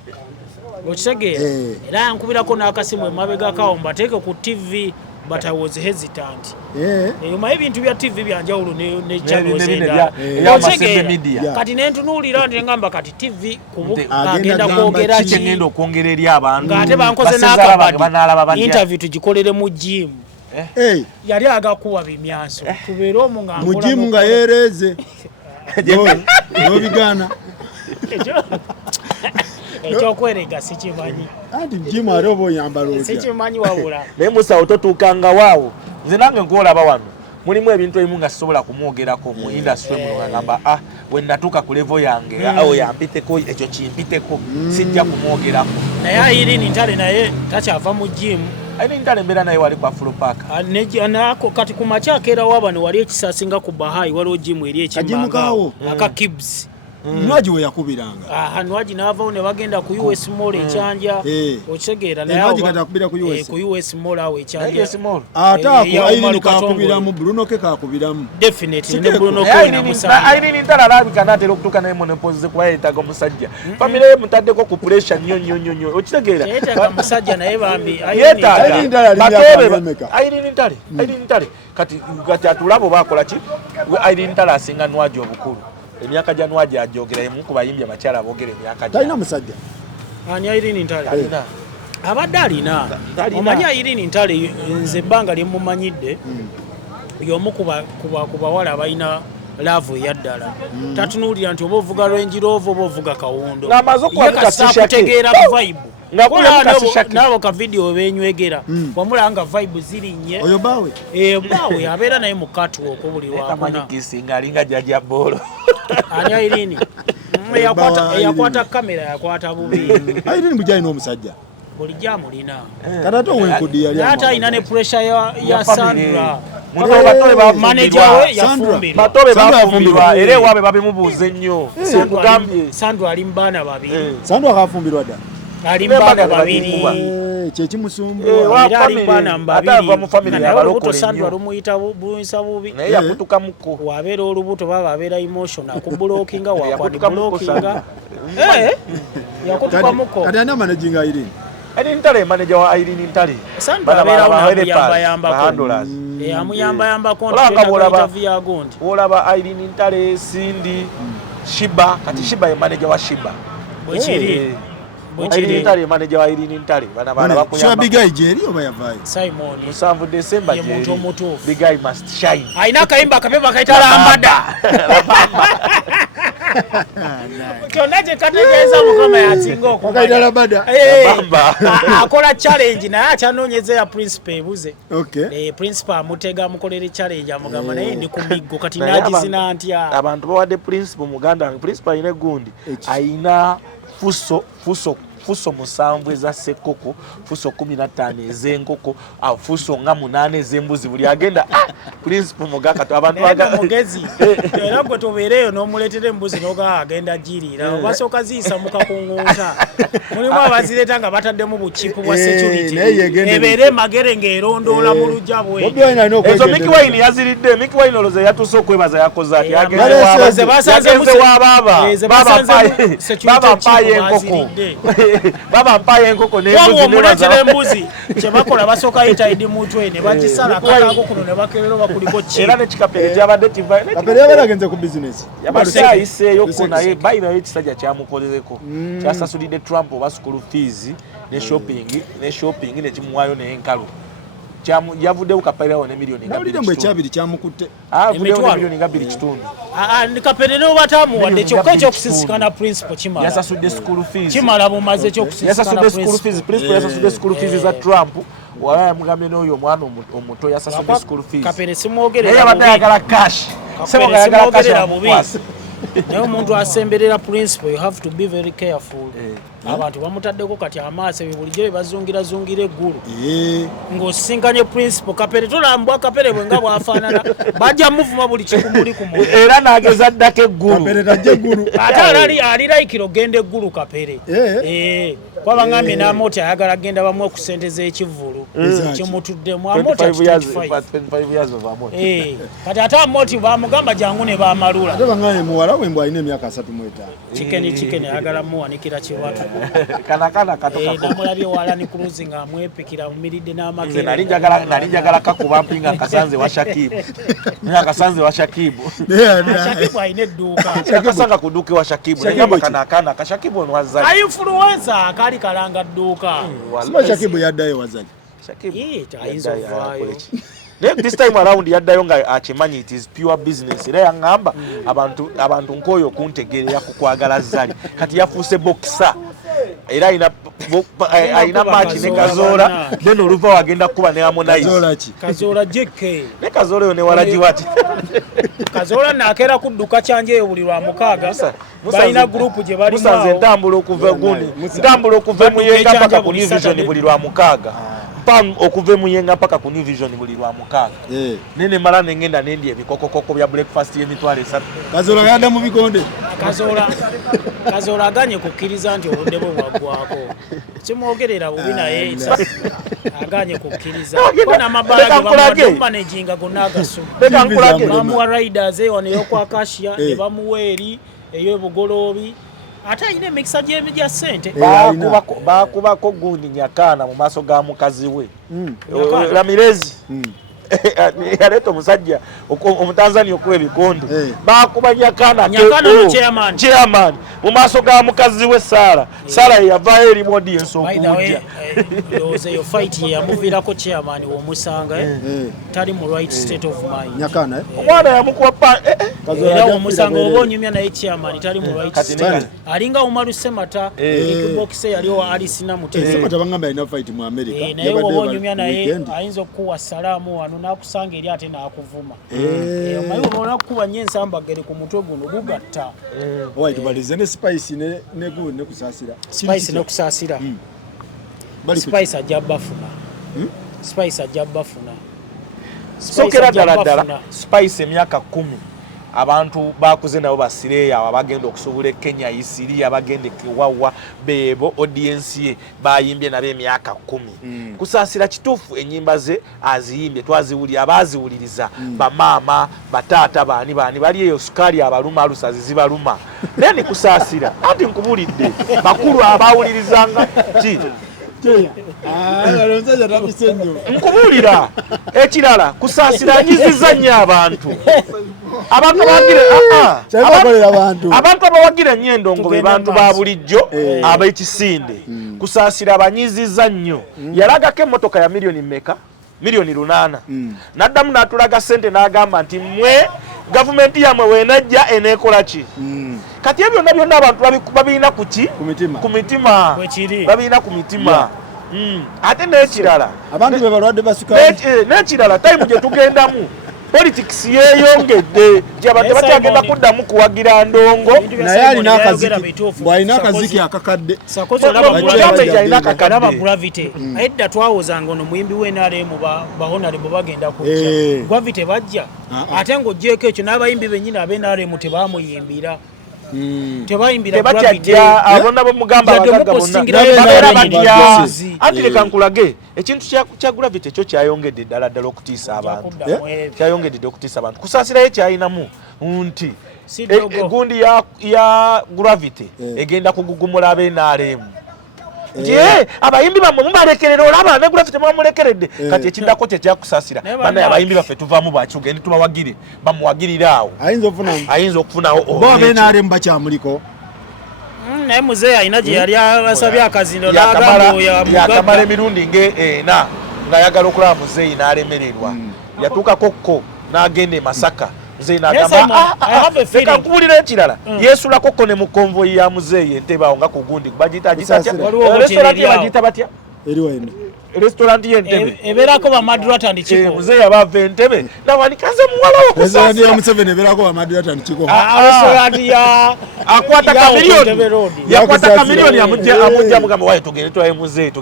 okitegeera era yankubirako n'akasimu emabega kawo mbateeke ku TV but I was hesitant maye ebintu bya TV byanjawulo ne channels endala kati nentunuulira nti ngamba kati TV agenda kwogera kigenda okwongera eri abantu ng'ate bankoze n'akabadi interview tugikolere mu gym yali agakuwa bimyanso tubeere omu nga mujimu nga yereeze nobigana ekyokwerega sikimanyi anti mujimu ate oba oyambala otya sikimanyi wabula naye musawo totuukanga waawo nze nange nkwolaba wano mulimu ebintu ebimu nga sisobola kumwogerako mu industry muno ngamba we natuuka ku levo yange oyo yampiteko ekyo kimpiteko sijja kumwogerako naye Irene Ntale naye takyava mu jimu Irene Ntale mbeera naye wali kwa Afro Park kati ku makyaka era wabano wali ekisaasinga ku Bahai waliwo jimu eri ekimangaawo aka Kibs Nwaji we yakubiranga Nwaji n'avaawo ne bagenda ku US Mall ekyanja okitegeera Nwaji kati akubira ku US Mall awo ekyanja ate ako Irene kakubiramu Bruno ke kakubiramu definitely ne Bruno ko na musanga Irene Ntale alabika n'atera okutuuka naye monopose kuba yeetaaga omusajja famire ye mutaddeko ku pressure nnyo okitegeera yeetaaga musajja naye bambi Irene Ntale kati atulabo bakola ki Irene Ntale asinga Nwaji obukulu emyaka gya Nwaji ajogera emu ku bayimbi abakyala aboogera emyaka gya talina musajja ani Irene Ntale abadde alina omanyi Irene Ntale nze ebbanga lyemumanyidde y'omu ku bawala abalina laavu eyaddala tatunuulira nti oba ovuga Range Rover oba ovuga Kawondo ye kasitakutegeera vibe nabo ka video benywegera wamula nga vibe zirinnye oyo bawe bawe abeera naye mu catwalk buli wakona alinga jjajja bolo ani Irene eyakwata kamera yakwata bubi Irene bujja alina omusajja bulijjo amulina kati ate owenkudi yali ate alina ne pressure ya Sandra manager we yafumbirwa batobe bafumbirwa era ewaabwe babimubuuza ennyo Sandra ali mu baana babiri Sandra akafumbirwa dda ali mu baana babiri kyekimusumbula era ali mu baana babiri naye olubuto Sandra lumuyita buwisa bubi naye yakutuka muko wabeera olubuto baba abeera emotional akubulookinga wakwadiblookinga yakutuka muko kati ani amanaginga Irene Irene Ntale manager wa Irene Ntale Sandra abeera yamba amuyamba kontyagondi olaba Irene Ntale Cindy Shiba kati Shiba ye manager wa Shiba bwekiri Irene Ntale manager wa Irene Ntale bana bakuyamba Bigai Jerry oba yavayo Simon 7 December Jerry Bigai must shine aina kayimba kapepa kaita lambada kyonaje kategeza mukama yatingo kaita lambada bamba akola challenge naye achanonyezera principal ebuze okay principal amutega mukolere challenge amugamba naye ndi kumiggo kati najizina antya abantu bawadde principal muganda principal ine gundi aina fuso musanvu eza sekoko fuso 15 ez'enkoko fuso nga 8 ez'embuzi buli agenda principal mugaka abantu mugezi era gwe tobeereyo n'omuleetera embuzi n'oga agenda girira basooka ziyisa mukakungunta mulimu abazireta nga bataddemu bukipu bwa security ebeere magere ng'erondoola mu lujja bwe ezo Mickey Wine yaziridde Mickey Wine oloze yatuuse okwebaza yakoze ati baba mpaye enkoko n'embuzi kye bakola basooka yitaidi mutwe ne bagisala kakaako kuno ne bakerero bakuliko ki era ne kikapere kyabadde tiva kapere yabalagenze ku business yabasayiseeyo ko naye bayinayo ekisajja kyamukolezeko kyasasulidde Trump oba school fees ne shopping ne kimuwaayo n'enkalu yavuddewo kapere ne miliyoni nga 2 kyamukutte miliyoni nga 2 kitundu kapere ne batamuwadde kyokka ekyokusisikana principal kimala yasasudde school fees kimala bumaze ekyokusisikana principal yasasudde school fees za Trump wala yamugambye n'oyo omwana omuto yasasudde school fees kapere simwogerera naye abadde ayagala cash sebo nga ayagala cash naye omuntu asemberera principal you have to be very careful abantu bamutaddeko kati amaaso bulijjo bebazungira eggulu ng'osisinkanye principal kapere tolambwa kapere bwe nga bwafaanana bajja muvuma buli kikumbuli kumu era n'ageza ddako eggulu ate aliraikiro genda eggulu kapere kwabangambye n'amooti ayagala agenda bamu ku ssente z'ekivvulu kimutuddemu amooti 25 kati ate amooti bamugamba jangu ne bamalula ate bangambye muwala we mbw alina emyaka 35 kikeni ayagala muwanikira kirwatu kana katoka namulabye walani cruising amwepikira mumiridde n'amagere nali njagala kakuba mpinga akasanze wa Shakibu Shakibu ayina edduuka akasanga ku dduuka wa Shakibu nagamba kana kashakibu ono wazali influencer akali kalanga dduuka Shakibu yaddayo wazali Shakibu ayinza ovaayo this time around yaddayo nga akimanyi it is pure business era yaŋŋamba abantu nk'oyo kuntegeerera kukwagala zali kati yafuuse boxer era ayina maaki ne Kazoola then oluva wagenda kuba ne Harmonize Kazoola JK ne Kazoola yo ne walagiwati Kazoola nakeera kudduka kyanjeyo buli lwa mukaaga balina gurupu gye balimu musanze ntambula okuva Muyenga paka ku New Vision buli lwa mukaaga okuva Muyenga paka ku New Vision buli lwa mukaaga nene mala nengenda nendi ebikokokoko bya breakfast y'emitwalo 3 Kazoola yadda mu bikonde Kazoola aganye kukkiriza nti obudde bwe bwaggwako kimwogerera bubi naye aganye kukkiriza kona mabala bamanaginga gonna agasudde bamuwa riders wano ey'okwakashia ne bamuwa eri ey'obugoloobi ate alina emikisa gy'emijja ssente baakubako gundi Nyakana mu maaso ga mukazi we Ramirezi yaleeta omusajja omutanzania okuwa ebikonde baakuba Nyakana chairman mu maaso ga mukazi we Sara yeyavaayo eri mu audience okujja ndowooza eyo fight ye yamuviirako chairman w'omusanga tali mu right state of mind Nyakana omwana yamukuba era omusanga oba onyumya naye chairman tali mu right state alinga Umaru Semata ekibokise yaliwo alisina mutezi Semata bangamba alina fight mu America naye oba onyumya naye ayinza okukuwa salaamu wano n'akusanga eri ate n'akuvuma omanyi oba onakukuba nnyo ensambagere ku mutwe guno gugatta tubalize ne Spice ne kusaasira Spice ne kusaasira Spice ajja bafuna sokera ddala Spice emyaka 10 abantu bakuze nabo basireya abagenda okusobola Kenya isiri abagenda kiwawa bebo audience ye bayimbye nabo emyaka 10 kusaasira kituufu enyimba ze aziyimbye twaziwuli abaziwuliriza bamama batata bani bali eyo sukali abaluma alusazi zibaluma then kusaasira ati nkubulidde bakulu abawulirizanga ki Omusajja tabise nnyo. Nkubuulira ekirala kusaasira nyiziza nnyo abantu abantu abawagira nnyo endongo be bantu ba bulijjo ab'ekisinde kusaasira abanyiziza nnyo yalagako emmotoka ya miliyoni mmeka miliyoni 800 n'addamu n'atulaga ssente n'agamba nti mmwe gavumenti yammwe weenajja eneekola ki kati ebyo byonna abantu babirina ku ki ku mitima babirina ku mitima ate n'ekirala abantu be balwadde basuka n'ekirala tayimu gye tugendamu politics yeeyongedde gy'abantu bakyagenda kuddamu kuwagira ndongo naye alina akaziki bw'alina akaziki akakadde alaba gravity edda twawozanga ono muyimbi w'NRM bahonalebo bagenda kujja gravity bajja ate ng'oggyeko ekyo n'abayimbi bennyini ab'NRM tebamuyimbira tebayimbira abonna bamugamba abagagga bonna babeera batya anti leka nkulage ekintu kya gravity ekyo kyayongedde ddala okutiisa abantu kyayongedde okutiisa abantu kusaasirayo kyayinamu nti egundi ya gravity egenda kugugumula ab'NRM nti abayimbi bammwe mubalekerera olaba ne gravity mwamulekeredde kati ekiddako kyekyakusaasira bannaye abayimbi baffe tuvaamu bakigende tubawagire bamuwagirire awo ayinza okufunawo bo ab'NRM bakyamuliko naye muzeeyi alina gye yali asabye akazindo yakamala emirundi ng'ena ng'ayagala okulaba muzeeyi n'alemererwa yatuukakokko n'agenda e Masaka muzeeyi n'agamba leka nkubuulira ekirala yeesulako kko ne mu konvoyi ya muzeeyi Entebbe awo nga ku gundi bagiyita restaurant bagiyita batya restaurant y'Entebbe ebeerako bamadrata ndi kiko muzeeyi abaava Entebbe nawanikaze muwala wo restaurant ya Museveni ebeerako bamadrata ndi kiko restaurant ya akwata kamiliyoni amujja mugamba waye tugende twaye muzeeyi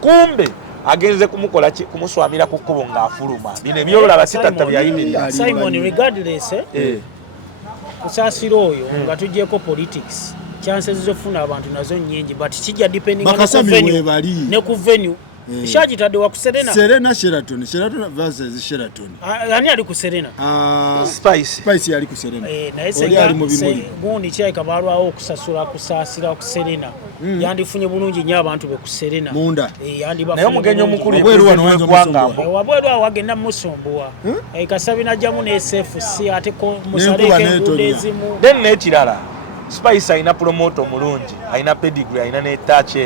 kumbe agenze kumukola kumuswamira ku kkubo ng'afuluma bino ebyolula basitatta byayimirira Simon regardless kusaasira oyo nga tugyeko politics chances zofuna abantu nazo nyingi but kijja depending ne ku venue Shagitadde wa ku Serena Sheraton versus Sheraton ani ali ku Serena Spice yali ku Serena naye ali mu bimuli gundi kyai kabalwawo okusasula kusaasira ku Serena yandifunye bulungi nnyo abantu be ku Serena munda yandi naye omugenyi omukulu wabweru wagenda musumbuwa kasabina jamu ne SFC ate ko musaleke ngudezimu then n'ekirala Spice ayina promoto mulungi ayina pedigree ayina ne touch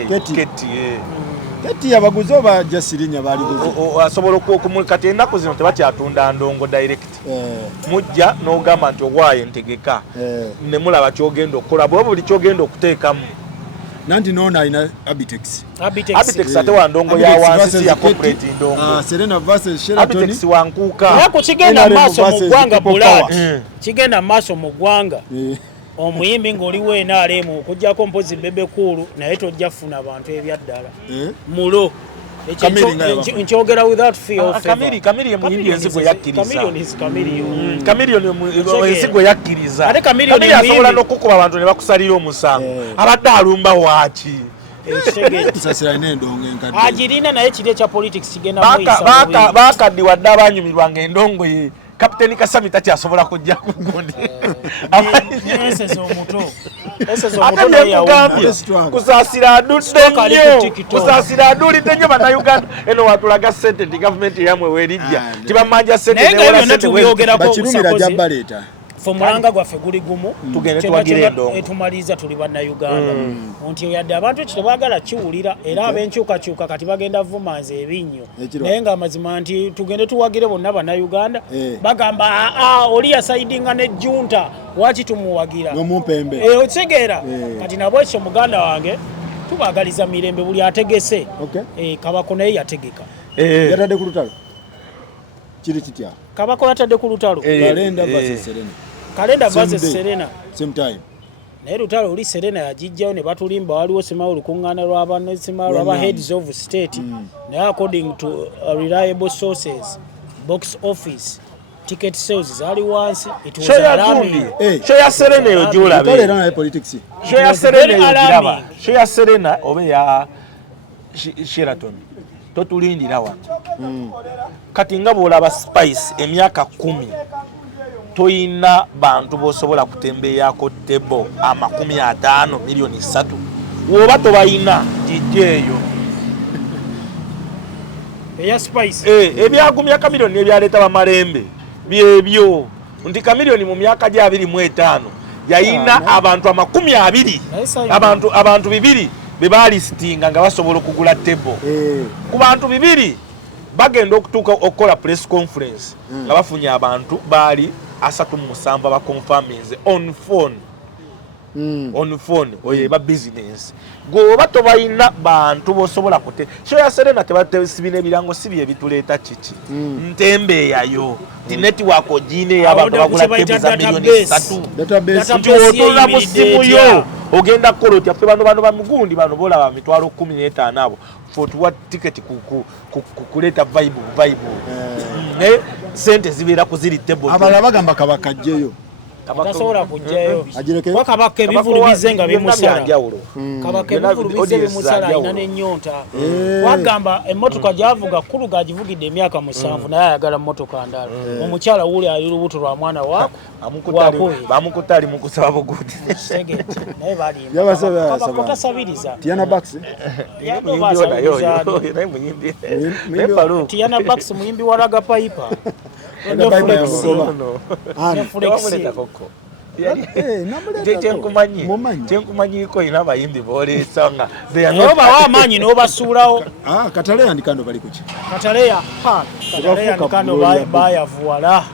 kati abaguzi oba jasirinya bali guzi asobola okumukati ennaku zino tebakyatunda ndongo direct mujja n'ogamba nti ogwayo ntegeka ne mulaba kyogenda okukola bwe buli kyogenda okuteekamu nanti noona alina Abitex ate wa ndongo ya wansi ya corporate ndongo Serena versus Sheraton Abitex wankuuka ako kigenda maaso mu ggwanga bulati kigenda maaso mu ggwanga omuyimbi ng'oli w'NRM okujjako mpozi Bebe Cool naye tojja funa abantu ebyaddala mulo nkyogera without fear of Kamiri emuyimbi ensigo yakkiriza Kamirioni ensigo yakkiriza ate Kamirioni asobola n'okukuba abantu ne bakusalira omusango abadde alumba waaki agirina naye kiri ekya politics kigenda baakaddiwadde abanyumirwanga endongo ye Kapiteni Kasami takyasobola kujja ku gundi kusaasira adulidde nnyo bannayuganda eno watulaga ssente nti gavumenti yamwe weerijja tibamanja ssente bakirumira gyabaleeta omulanga gwaffe guli gumu tugende tuwagire endongo etumaliza tuli bannayuganda nti yadde abantu ekyo tebaagala kiwulira era ab'enkyukakyuka kati bagenda vumanza ebinnyo naye ng'amazima nti tugende tuwagire bonna bannayuganda bagamba oli yasaidinga ne junta waki tumuwagira n'omumpembe okitegeera kati nabwe ekyo muganda wange tubaagaliza mirembe buli ategese Kabako naye yategeka yatadde ku lutalo kiri kitya Kabako yatadde ku lutalo Kalenda versus Serena same time naye lutalo oli Serena yagijjawo ne batulimba waliwo simawo lukuŋŋaana lw'aba heads of state naye according to reliable sources box office ticket sales zali wansi show ya Serena eyo gy'olabe show ya Serena eyo giraba show ya Serena oba ya Sheraton totulindira wano kati nga bw'olaba Spice emyaka 10 toyina bantu bosobola kutembeeyako tebo 50 miliyoni 3 woba tobayina jijjeeyo eya spice ebyagumya Chameleone ebyaleeta bamalembe byebyo nti Chameleone mu myaka gya 25 yayina abantu 20 abantu 200 bebalistinga nga basobola okugula table ku bantu 200 bagenda okutuuka okukola press conference nga bafunye abantu baali 37 baconfirminze on phone oye ba business goba tobayina bantu bosobola kute sho ya Serena tebatebisibine birango sibi ebituleeta chichi ntembe yayo di network ogine y'abantu bagula table za milioni 3 database otola mu simu yo ogenda koloti afe bano bamugundi bano bola ba mitwalo 15 abo for what ticket kuleta vibe sente zibira kuziri table abala bagamba kabakajjeyo tasobola kujjayo wakabaka ebivulu bizenga bimusala kabaka ebivulu bizenga bimusala ina n'ennyonta wagamba emmotoka gyavuga kulu gajivugidde emyaka 7 naye ayagala emmotoka ndala omukyala wuli ali lubuto lwa mwana wako bamukutali mukusaba bugudi naye bali yabasabiriza Tiana Bax Tiana Bax muyimbi wa Raga Piper kyenkumanyiko ina abayimbi boolesanga oba wamaanyi n'obasuulawo Kataleya ndikando bali kuki Kataleya ndikando bayavuwala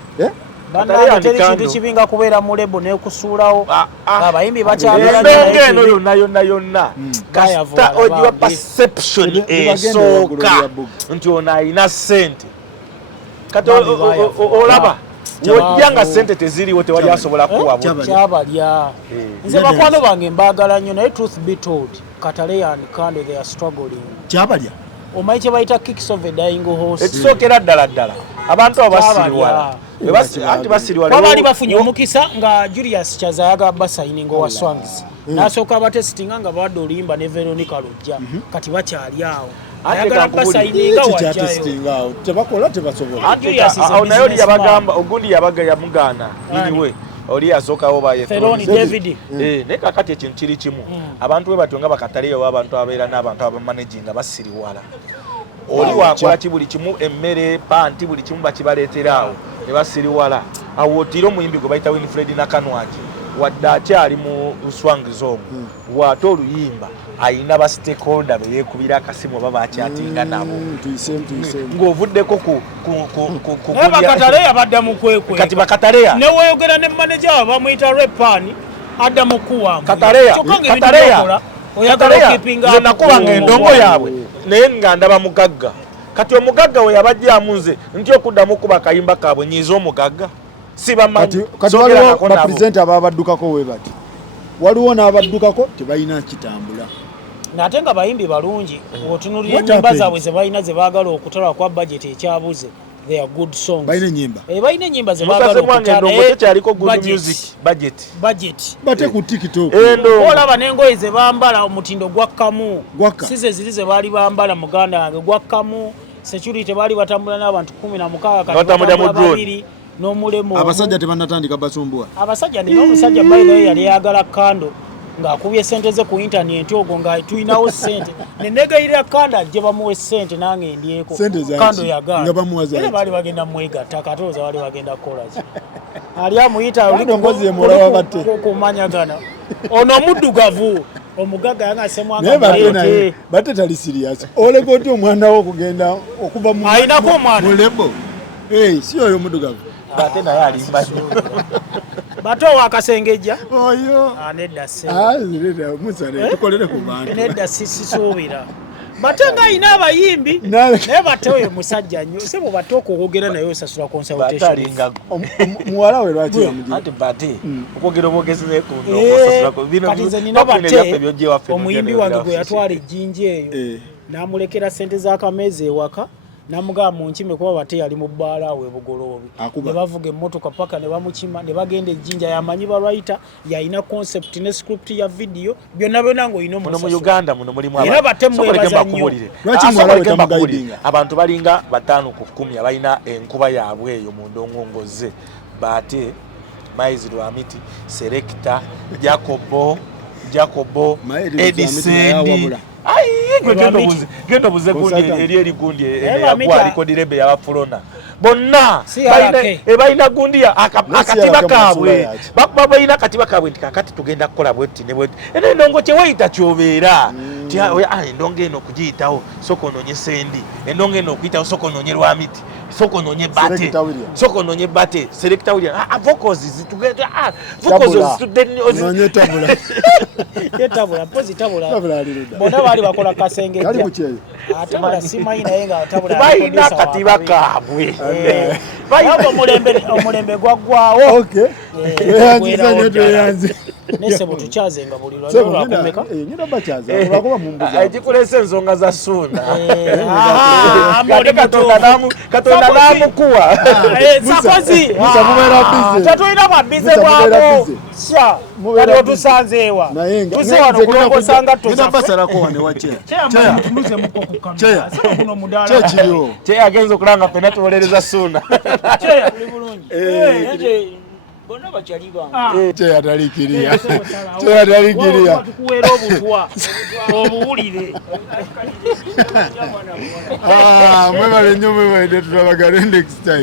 teri kintu kibinga kubeera mu lebo n'ekusuulawo abayimbi bakyagala yonna kasita ogiwa perception esooka nti ono ayina ssente kati olaba wojjanga sente teziriwo tewali asobola kuwabula kyabalya nze bakwano bange mbaagala nnyo naye truth be told Kataleya and Kando they are struggling kyabalya omanyi kye bayita kicks of a dying horse ekisookera ddala abantu abo basiriwala anti basiriwala baali bafunye omukisa nga Julius Kyaza ayagala basayininga owa Swangs n'asooka abatesitinga nga bawadde oluyimba ne Veronica Lujja kati bakyali awo ayagala basayininga wajjayo tebakola tebasobola naye oli yabagamba ogundi yamugaana niniwe oli yasookawo Feroni David naye kakati ekintu kiri kimu abantu we batyo nga bakataleyo abantu ababeera n'abantu abamanaginga basiriwala oli wakola ki buli kimu emmere panti buli kimu bakibaleetera awo ne basiriwala awo otira omuyimbi gwe bayita Winfred Nakanwaki wadde akyali mu Swangs omwo waate oluyimba ayina ba stakeholder beyeekubira akasimu oba bakyatinga nabo ng'ovuddeko Kataleya badda mu kwekwe kati Bakataleya ne weeyogera ne manager wa bamuyita Repani adda mu kuwamba Kataleya nze nakubanga endongo yaabwe naye nga ndaba mugagga kati omugagga we yabajjamu nze nti okuddamu kuba kayimba kaabwe nyiiza omugagga si bamanyi kati waliwo bapurezidenti ababaddukako we bati waliwo n'abaddukako tebalina kitambula nate nga bayimbi balungi otunulira ennyimba zaabwe ze balina ze baagala okutalwa kwa budget ekyabuze they are good songs balina ennyimba balina ennyimba ze baagala okutalaekyaliko good music budget bate ku TikTok olaba n'engoye ze bambala omutindo gwakkamu si ze ziri ze baali bambala muganda wange gwakkamu security baali batambula n'abantu 16 kati babiri n'omulemu abasajja tebannatandika basumbuwa abasajja n'omusajja by the way yali yagala Kando ng'akubye sente ze ku internet ogwo nga tulinawo sente nenegayirira Kando ajje bamuwe sente nange ndyeko Kando yagala era baali bagenda mwegatta katooza baali bagenda kolazi ali amuyita kumanyagana ono muddugavu omugaga yangasemwanga bate tali serious oleka oti omwana wo okugenda okuva mu ayinako omwana mulebo si oyo muddugavu ate naye alimba bato wakasengejja oyo nedda tukolere ku bantu nedda sisuubira bate nga ayina abayimbi naye bate oyo musajja nnyo sebo bate okwogera naye osasula consultation muwala we lwaki ati bate okwogera obwogezi kati nze nina bate omuyimbi wange gwe yatwala ejjinja eyo n'amulekera sente z'akameezi ewaka namugamba munkime kuba bate yali mu bbaala we bugoloobi ne bavuga emmotoka paka ne bamukima ne bagenda ejjinja yamanyi balwayita yalina concept ne script ya video byonna ng'olina mu Uganda muno mulimu era bate mwebaza nnyo abantu balinga 5 ku 10 abalina enkuba yaabwe eyo mu ndongongoze bate Maizi Lwamiti Selector Jacobo Jacobo, Edison. Genda buze gundi eri gundi ya Kodilembe ya Fulona. Bonna balina gundi akatiba kabwe. Bakuba balina katiba kabwe ntikakati tugenda kukola bwetti ne bwetti. Ene ndongo kye wayita kyobeera. Endongo eno kugiyitawo soko nonye sendi. Endongo eno okuyitawo soko nonye lwamiti. Soko nonye bate. Soko nonye bate. Selector William. Vocals zitugenda. Vocals nonye tabula. Tabula pozi tabula. Bona bali bakola kasenge. Kali kucheyo. Tabula simaina yenga tabula. Bayina katiba kabwe. Bayabo mulembe gwagwawo. Okay. Yanziza nyoto yanzi. Nese butuchaze nga buliro lwakumeka. Nyina bachaza. Bakuba mumbuza. Ajikulese enzonga za suna. Amoli katonda namu kuwa. Sakozi. Musa mubera bize. Tatoina mabize bwabo. Sha. Kali otusanzewa. Tusewa kulongosanga tusa. Ngenda basala ko wane wache. Cheya tumuze muko kukamba. Sasa kuno mudala. Cheya chiriyo. Cheya agenzo kulanga pena tuolereza suna. Cheya kuli bulungi. Bona bachali banga. Cheya talikiria. Cheya talikiria. Tukuwera obutwa. Obuwulire. Mwebale nnyo mwebale tulabagane next time.